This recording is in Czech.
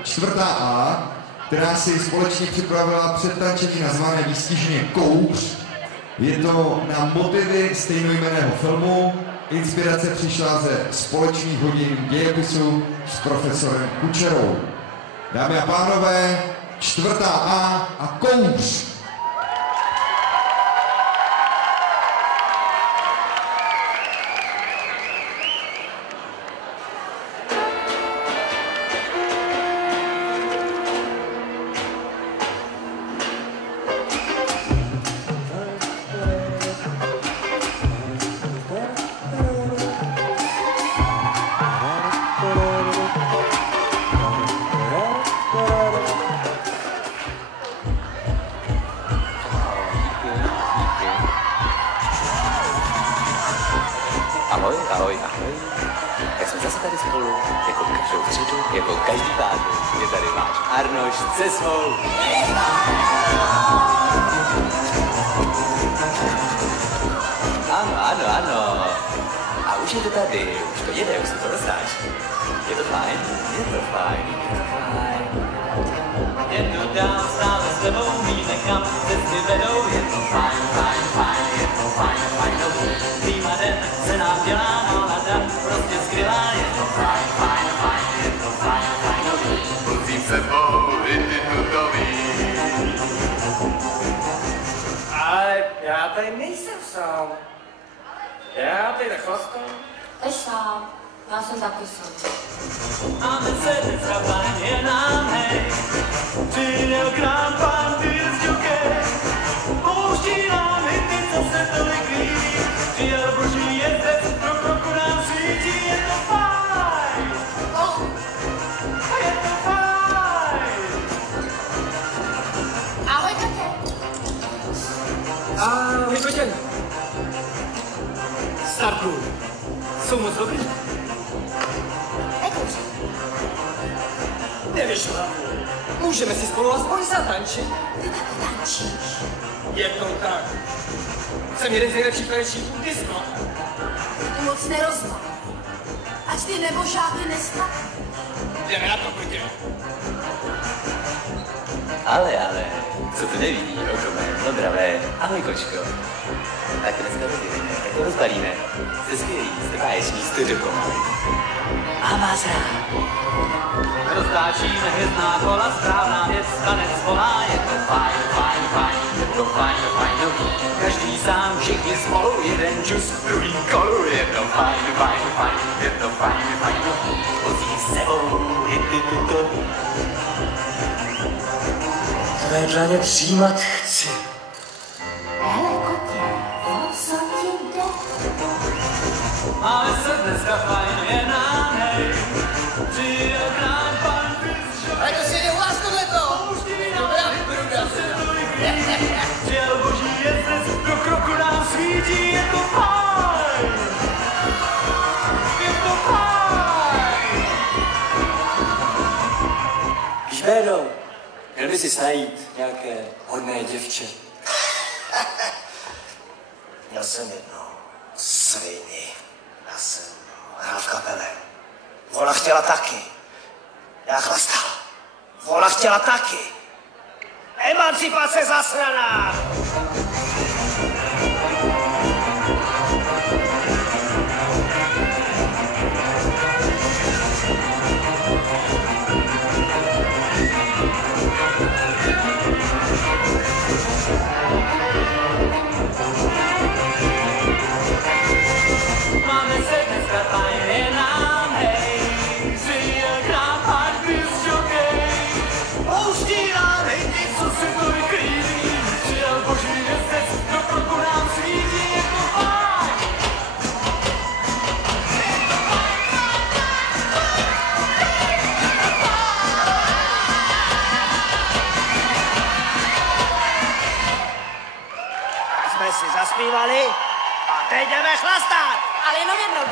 Čtvrtá A, která si společně připravila předtančení nazvané výstižně Kouř. Je to na motivy stejnojmenného filmu. Inspirace přišla ze společných hodin dějepisu s profesorem Kučerou. Dámy a pánové, čtvrtá A Kouř. Ahoj, ahoj, ahoj. Tak jsme zase tady spolu, jako každou středu, jako každý pátek. Je tady váš Arnoš se svou. Ano, ano, ano. A už je to tady, už to jede, už se to roztáčí. Je to fajn, je to fajn, je to fajn. Jedu dál stále s tebou, mít nekam cesty vedou. Je to fajn, fajn, fajn, je to fajn, fajnový. Týma den se nám dělá nálada, prostě skvělá. Je to fajn, fajn, fajn, je to fajn, fajnový. Vozí sebou institutový. Ale já tady nejsem sám. Já tady chlastám. Teď sám. Já jsem taky sám. Máme se dneska fajn, je nám hej. Přijel k nám pan s Jukem. Pouští nám hity, co se tolik líbí. Přijel boží jezdec, pro kroku nám svítí. Je to fajn. A je to fajn. Ahoj, Katě. Ahoj, Kotěn. Startuj. Jsou moc dobrý. Nekouř. Nevíš, můžeme si spolu aspoň zatančit. Ty taky tančíš. Je to tak. Jsem jeden z nejlepších tanečníků disco. Ty moc nerozmá. Ať ty nebožáky nestaví. Jdeme na to, Kotěn. Ale, co to nevidí, oko mé modravé. Ahoj, kočko. Tak dneska rozjedeme, tak to rozbalíme. Jste skvělý, jste báječní, jste dokonalý. A vás rád. Roztáčíme hvězdná kola, správná věc, tanec volá. Je to fajn, fajn, fajn, je to fajn, fajnový. Každý sám, všichni spolu, jeden džus, druhý kolu. Je to fajn, fajn, fajn, je to fajn, fajnový. Vozí s sebou hity tutový. Tvé dlaně přijímat chci. Hele, Kotě, o co ti jde? Máme se dneska fajn, je nám hej. Přijel k nám pan Bys. Ale to si jde u vás tohleto. Dobrá vypruda. Přijel boží jezdec, do kroku nám svítí. Je to fajn. Je to fajn. Žbédo, měl by si najít nějaké hodné děvče. Měl jsem jednu svini. Já jsem hrál v kapele. Ona chtěla taky. Já chlastal. Ona chtěla taky. Emancipace zasraná! Máme se dneska fajn, je nám hej. Přijel k nám pan Bys Jokej. Pouští nám hejty, co se to vykrýví. Přijel boží jezdec, do kroku nám svítí. Je to fajn. Tak jsme si zaspívali a teď jdeme chlastat! Ale jenom jednou.